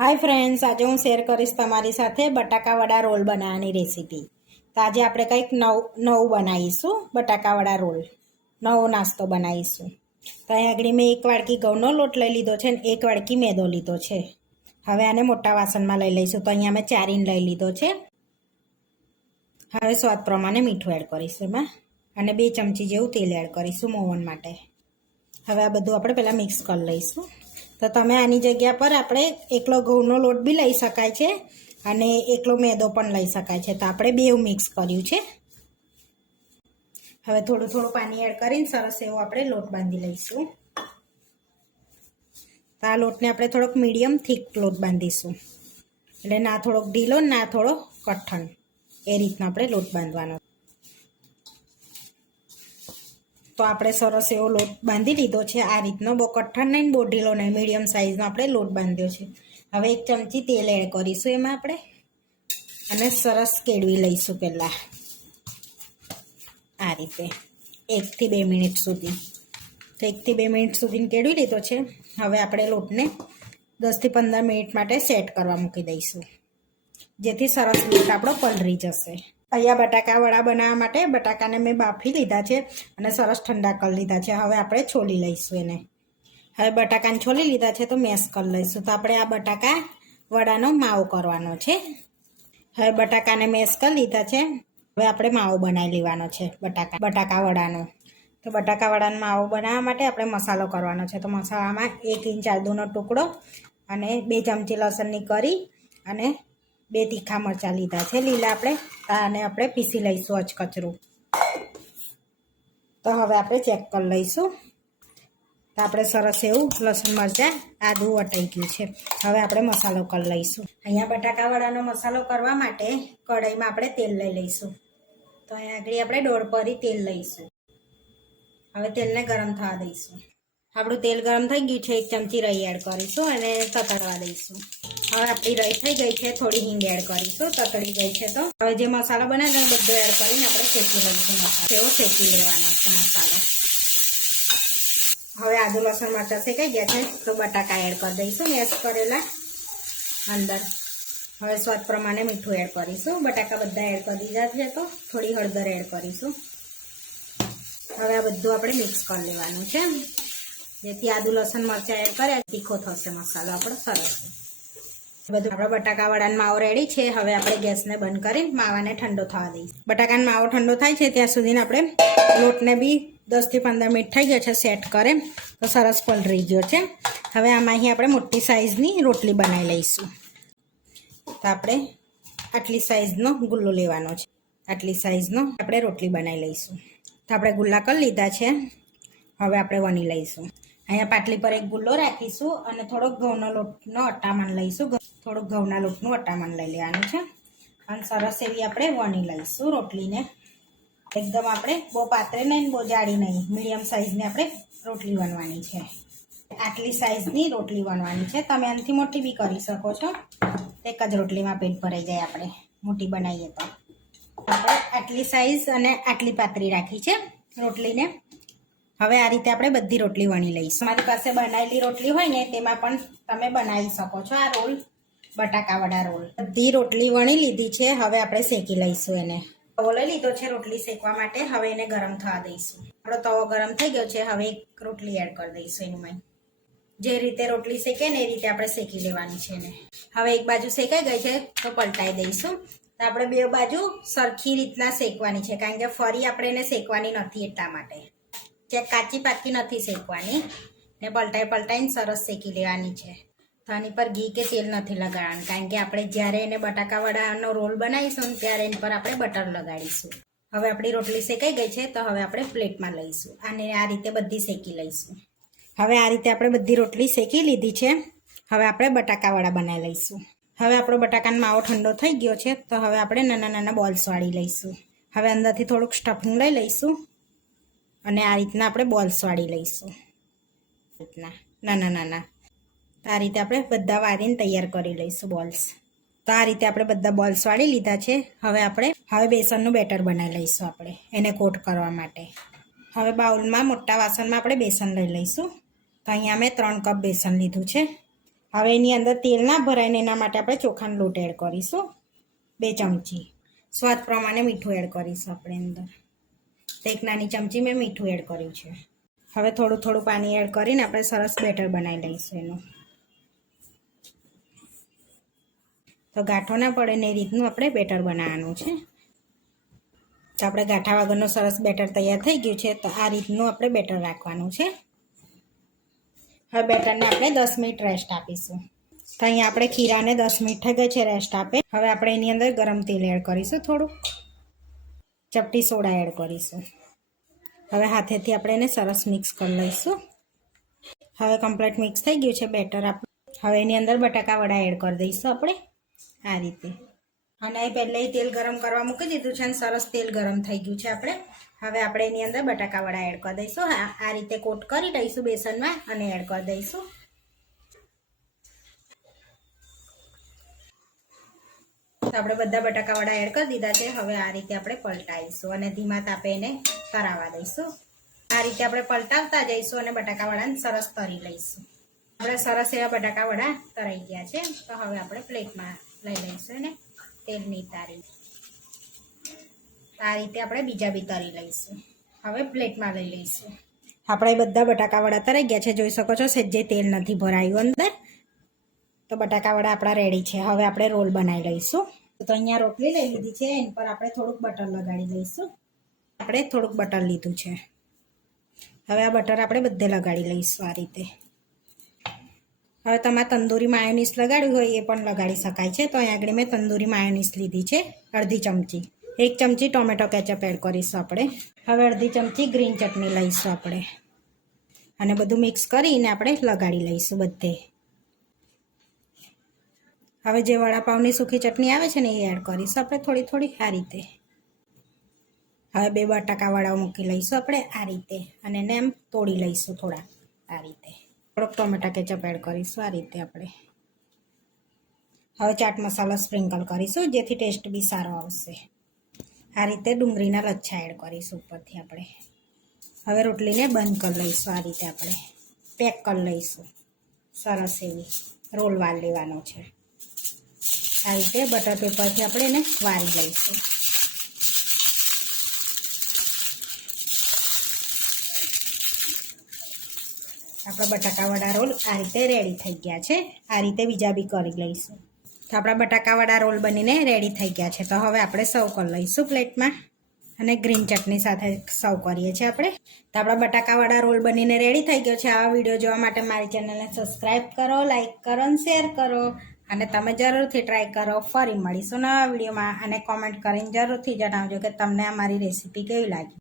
Hi friends આજે હું share કરીશ તમારી સાથે બટાકાવાળા રોલ બનાવવાની રેસીપી તો આજે આપણે કંઈક નવ, નવું બનાવીશું, બટાકાવાળા રોલ. નવો નાસ્તો બનાવીશું. તો અહીં આગળ મેં એક વાડકી ઘઉંનો લોટ લઈ લીધો છે ને એક વાડકી મેદો લીધો છે. હવે આને મોટા વાસણમાં લઈ લઈશું. તો અહીંયા મેં ચારીને લઈ લીધો છે. હવે સ્વાદ પ્રમાણે મીઠું એડ કરીશું એમાં. અને બે ચમચી જેવું તેલ એડ કરીશું મોવન માટે. હવે આ બધું આપણે પહેલાં મિક્સ કરી લઈશું. તો તમે આની જગ્યા પર આપણે એકલો ઘઉંનો લોટ બી લઈ શકાય છે અને એકલો મેદો પણ લઈ શકાય છે. તો આપણે બેવ મિક્સ કર્યું છે. હવે થોડું થોડું પાણી એડ કરીને સરસ એવો આપણે લોટ બાંધી લઈશું. તો આ લોટને આપણે થોડોક મીડિયમ થીક લોટ બાંધીશું. એટલે ના થોડોક ઢીલો ના થોડો કઠણ એ રીતના આપણે લોટ બાંધવાનો તો આપણે સરસ એવો લોટ બાંધી લીધો છે. આ રીતનો બહુ કઠણ નહીં બહુ ઢીલો નહીં. મીડિયમ સાઇઝનો આપણે લોટ બાંધ્યો છે. હવે એક ચમચી તેલ એડ કરીશું એમાં આપણે અને સરસ કેળવી લઈશું પહેલાં. આ રીતે. એકથી બે મિનિટ સુધી. તો એકથી બે મિનિટ સુધી કેળવી લીધો છે. હવે આપણે લોટને દસથી પંદર મિનિટ માટે સેટ કરવા મૂકી દઈશું. જેથી સરસ લોટ આપણો પલરી જશે. અહીંયા બટાકા વડા બનાવવા માટે બટાકાને મેં બાફી લીધા છે અને સરસ ઠંડા કરી લીધા છે. હવે આપણે છોલી લઈશું એને. હવે બટાકાને છોલી લીધા છે તો મેશ કરી લઈશું. તો આપણે આ બટાકા વડાનો માવો કરવાનો છે. હવે બટાકાને મેશ કરી લીધા છે. હવે આપણે માવો બનાવી લેવાનો છે બટાકા બટાકા વડાનો. તો બટાકા વડાનો માવો બનાવવા માટે આપણે મસાલો કરવાનો છે. તો મસાલામાં એક ઇંચ આદુનો ટુકડો અને બે ચમચી લસણની કરી અને બે તીખા મરચાં લીધા છે, લીલા આપણે અને આપણે પીસી લઈશું અચકચરું તો હવે આપણે ચેક કરી લઈશું. તો આપણે સરસ એવું લસણ મરચાં આદું વટાઈ ગયું છે. હવે આપણે મસાલો કરી લઈશું. અહીંયા બટાકાવાળાનો મસાલો કરવા માટે કઢાઈમાં આપણે તેલ લઈ લઈશું. તો અહીંયા આગળ આપણે દોઢ પરી તેલ લઈશું. હવે તેલને ગરમ થવા દઈશું. આપણું તેલ ગરમ થઈ ગયું છે, એક ચમચી રહી એડ કરીશું અને તતડવા દઈશું. હવે આપણી રહી થઈ ગઈ છે, થોડી હિંગ એડ કરીશું, તતડી ગઈ છે તો. હવે જે મસાલો બનાવ્યો બધો એડ કરીને આપણે શેકી લઈશું મસાલો. એવો શેકી લેવાનો છે મસાલો. હવે આદુ, લસણ, મરચાં શેકાઈ ગયા છે, તો બટાકા એડ કરી દઈશું, મેશ કરેલા અંદર. હવે સ્વાદ પ્રમાણે મીઠું એડ કરીશું. બટાકા બધા એડ કરી દીધા છે તો, થોડી હળદર એડ કરીશું. હવે આ બધું આપણે મિક્સ કરી લેવાનું છે. જેથી આદુ, લસણ, મરચાં એડ કર્યા તીખો થશે મસાલો આપણો, સરસ. બધું આપણે બટાકાવાળાનો માવો રેડી છે. હવે આપણે ગેસને બંધ કરી માવાને ઠંડો થવા દઈએ બટાકાનો માવો ઠંડો થાય છે, ત્યાં સુધીને આપણે લોટને બી દસથી પંદર મિનિટ થઈ ગયો છે સેટ કરે. તો સરસ પલરી ગયો છે. હવે આમાં અહીં આપણે મોટી સાઇઝની રોટલી બનાવી લઈશું. તો આપણે આટલી સાઇઝનો ગુલ્લો લેવાનો છે. આટલી સાઇઝનો આપણે રોટલી બનાવી લઈશું. તો આપણે ગુલ્લા કરી લીધા છે. હવે આપણે વણી લઈશું. અહીંયા પાટલી પર એક ગુલ્લો રાખીશું અને થોડોક ઘઉંનો લોટનો અટામણ લઈશું. થોડુંક ઘઉંના લોટનું અટામણ લઈ લેવાનું છે. અને સરસ એવી આપણે વણી લઈશું રોટલીને. એકદમ આપણે બહુ પાતળી નહીં બહુ જાડી નહીં. મીડિયમ સાઇઝની આપણે રોટલી વણવાની છે. આટલી સાઇઝની રોટલી વણવાની છે. તમે આનાથી મોટી બી કરી શકો છો. એક જ રોટલીમાં પેટ ભરાઈ જાય આપણે. મોટી બનાવીએ તો. આપણે આટલી સાઇઝ અને આટલી પાતળી રાખી છે રોટલીને. હવે આ રીતે આપણે બધી રોટલી વણી લઈશું. મારી પાસે બનાવેલી રોટલી હોય ને, તેમાં પણ તમે બનાવી શકો છો આ રોલ, બટાકાવાળા રોલ. બધી રોટલી વણી લીધી છે, હવે આપણે શેકી લઈશું એને. તવો લઈ લીધો છે રોટલી શેકવા માટે, હવે એને ગરમ થવા દઈશું. આપણો તવો ગરમ થઈ ગયો છે, હવે એક રોટલી એડ કરી દઈશું એમાં જે રીતે રોટલી શેકે ને એ રીતે આપણે શેકી લેવાની છે ને હવે એક બાજુ શેકાઈ ગઈ છે, તો પલટાઈ દઈશું. તો આપણે બે બાજુ સરખી રીતના શેકવાની છે, કારણ કે ફરી આપણે એને શેકવાની નથી એટલા માટે. જે કાચી પાકી નથી શેકવાની ને પલટાઈ પલટાઈને સરસ શેકી લેવાની છે. તો આની પર ઘી કે તેલ નથી લગાડવાનું, કારણ કે આપણે જ્યારે એને બટાકાવડાનો રોલ બનાવીશું ત્યારે એની પર આપણે બટર લગાડીશું. હવે આપણી રોટલી શેકાઈ ગઈ છે, તો હવે આપણે પ્લેટમાં લઈશું અને આ રીતે બધી શેકી લઈશું. હવે આ રીતે આપણે બધી રોટલી શેકી લીધી છે. હવે આપણે બટાકાવાળા બનાવી લઈશું. હવે આપણો બટાકાનો માવો ઠંડો થઈ ગયો છે, તો હવે આપણે નાના નાના બોલ્સ વાળી લઈશું. હવે અંદરથી થોડુંક સ્ટફિંગ લઈ લઈશું. અને આ રીતના આપણે બોલ્સ વાળી લઈશું. રીતના. નાના નાના તો આ રીતે આપણે બધા વાળીને તૈયાર કરી લઈશું બોલ્સ તો આ રીતે આપણે બધા બોલ્સ વાળી લીધા છે. હવે આપણે, હવે બેસનનું બેટર બનાવી લઈશું આપણે, એને કોટ કરવા માટે. હવે બાઉલમાં, મોટા વાસણમાં આપણે બેસન લઈ લઈશું. તો અહીંયા મેં ત્રણ કપ બેસન લીધું છે. હવે એની અંદર તેલ ના ભરાય ને એના માટે આપણે ચોખાનો લોટ એડ કરીશું. બે ચમચી. સ્વાદ પ્રમાણે મીઠું એડ કરીશું આપણે અંદર. એક નાની ચમચી મેં મીઠું એડ કર્યું છે. હવે થોડું થોડું પાણી એડ કરીને આપણે સરસ બેટર બનાવી લઈશું એનું. તો ગાંઠો ના પડે ને એ રીતનું આપણે બેટર બનાવવાનું છે. તો આપણે ગાંઠા વગરનું સરસ બેટર તૈયાર થઈ ગયું છે, તો આ રીતનું આપણે બેટર રાખવાનું છે. હવે બેટરને આપણે દસ મિનિટ રેસ્ટ આપીશું. તો અહીંયા આપણે ખીરાને દસ મિનિટ થઈ ગઈ છે રેસ્ટ આપે. હવે આપણે એની અંદર ગરમ તેલ એડ કરીશું થોડુંક ચપટી સોડા એડ કરીશું. હવે હાથેથી આપણે એને સરસ મિક્સ કરી લઈશું. હવે કમ્પ્લીટ મિક્સ થઈ ગયું છે બેટર આપણે હવે એની અંદર બટાકા વડા એડ કરી દઈશું આપણે. આ રીતે. અને પહેલાંય તેલ ગરમ કરવા મૂકી દીધું છે અને સરસ તેલ ગરમ થઈ ગયું છે આપણે. હવે આપણે એની અંદર બટાકા વડા એડ કરી દઈશું. આ રીતે કોટ કરી દઈશું બેસનમાં અને એડ કરી દઈશું. તો આપણે બધા બટાકા વડા એડ કરી દીધા છે. હવે આ રીતે આપણે પલટાવીશું અને ધીમા તાપે એને તરાવા દઈશું. આ રીતે આપણે પલટાવતા જઈશું અને બટાકા વડાને સરસ તરી લઈશું. આપણે સરસ એવા બટાકાવાળા તરાઈ ગયા છે. તો હવે આપણે પ્લેટમાં લઈ લઈશું એને તેલની તારી. આ રીતે આપણે બીજા બી તરી લઈશું. હવે પ્લેટમાં લઈ લઈશું. આપણે બધા બટાકા વડા તરાઈ ગયા છે. જોઈ શકો છો જે તેલ નથી ભરાયું અંદર. તો બટાકાવાળા આપણા રેડી છે. હવે આપણે રોલ બનાવી લઈશું. તો અહીંયા રોટલી લઈ લીધી છે, એની પર આપણે થોડુંક બટર લગાડી લઈશું આપણે થોડુંક બટર લીધું છે. હવે આ બટર આપણે બધે લગાડી લઈશું આ રીતે. હવે તમારે તંદૂરી માયોનીસ લગાડ્યું હોય એ પણ લગાડી શકાય છે. તો અહીંયા આગળ મેં તંદૂરી માયોનીસ લીધી છે, અડધી ચમચી. એક ચમચી ટોમેટો કેચઅપ એડ કરીશું આપણે. હવે અડધી ચમચી ગ્રીન ચટણી લઈશું આપણે. અને બધું મિક્સ કરીને આપણે લગાડી લઈશું બધે. હવે જે વડાપાવની સૂકી ચટણી આવે છે ને એ એડ કરીશું આપણે થોડી થોડી આ રીતે. હવે બે બટાકા વડાઓ મૂકી લઈશું આપણે આ રીતે અને એને એમ તોડી લઈશું થોડા આ રીતે. થોડોક ટોમેટા કેચઅપ એડ કરીશું આ રીતે આપણે. હવે ચાટ મસાલો સ્પ્રિંકલ કરીશું જેથી ટેસ્ટ બી સારો આવશે. આ રીતે ડુંગળીના લચ્છા એડ કરીશું ઉપરથી આપણે. હવે રોટલીને બંધ કરી લઈશું આ રીતે આપણે. પેક કરી લઈશું. સરસ એવી રોલ વાર લેવાનો છે. આ રીતે બટર પેપરથી આપણે એને વારી લઈશું. આપણા બટાકાવાળા રોલ આ રીતે રેડી થઈ ગયા છે. આ રીતે બીજા બી કરી લઈશું. તો આપણા બટાકાવાળા રોલ બનીને રેડી થઈ ગયા છે. તો હવે આપણે સર્વ કરી લઈશું પ્લેટમાં અને ગ્રીન ચટણી સાથે સર્વ કરીએ છીએ આપણે. તો આપણા બટાકાવાળા રોલ બનીને રેડી થઈ ગયો છે. આ વીડિયો જોવા માટે મારી ચેનલને સબસ્ક્રાઈબ કરો લાઈક કરો અને શેર કરો. અને તમે જરૂરથી ટ્રાય કરો, ફરી મળીશું નવા વિડીયોમાં અને કોમેન્ટ કરીને જરૂરથી જણાવજો કે તમને અમારી રેસીપી કેવી લાગી.